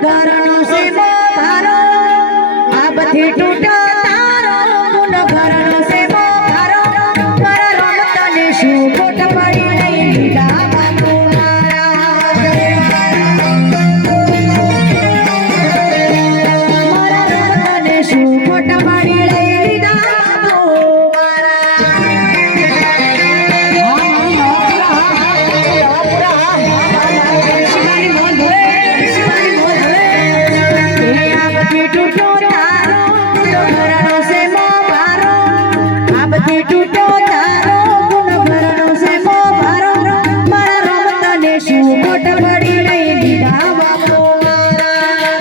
ઘરનો છે મારો આ બધી તૂટો તારો ગુણ ઘરનો છે મારો મારા રમતને શું ખોટ પડી લઈ લીધા બાપુ મારા રમતને શું ખોટ પડી લઈ લીધા તૂટો તારો ગુણ ઘરનો છે મારો મારા રમતને શું ખોટ પડી લઈ લીધા બાપુ મારા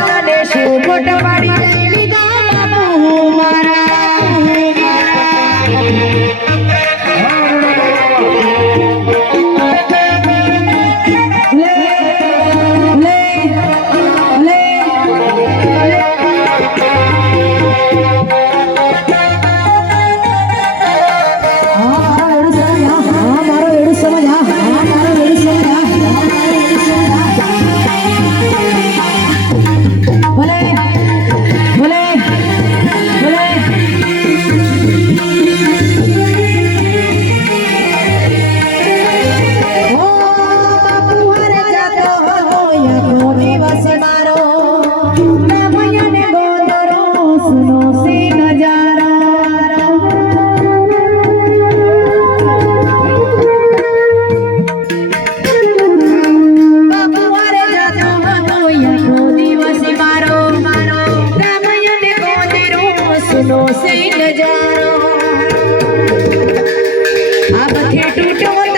રમતને શું ખોટ પડી લઈ લીધા બાપુ નો સે નજારો આ બધી તૂટો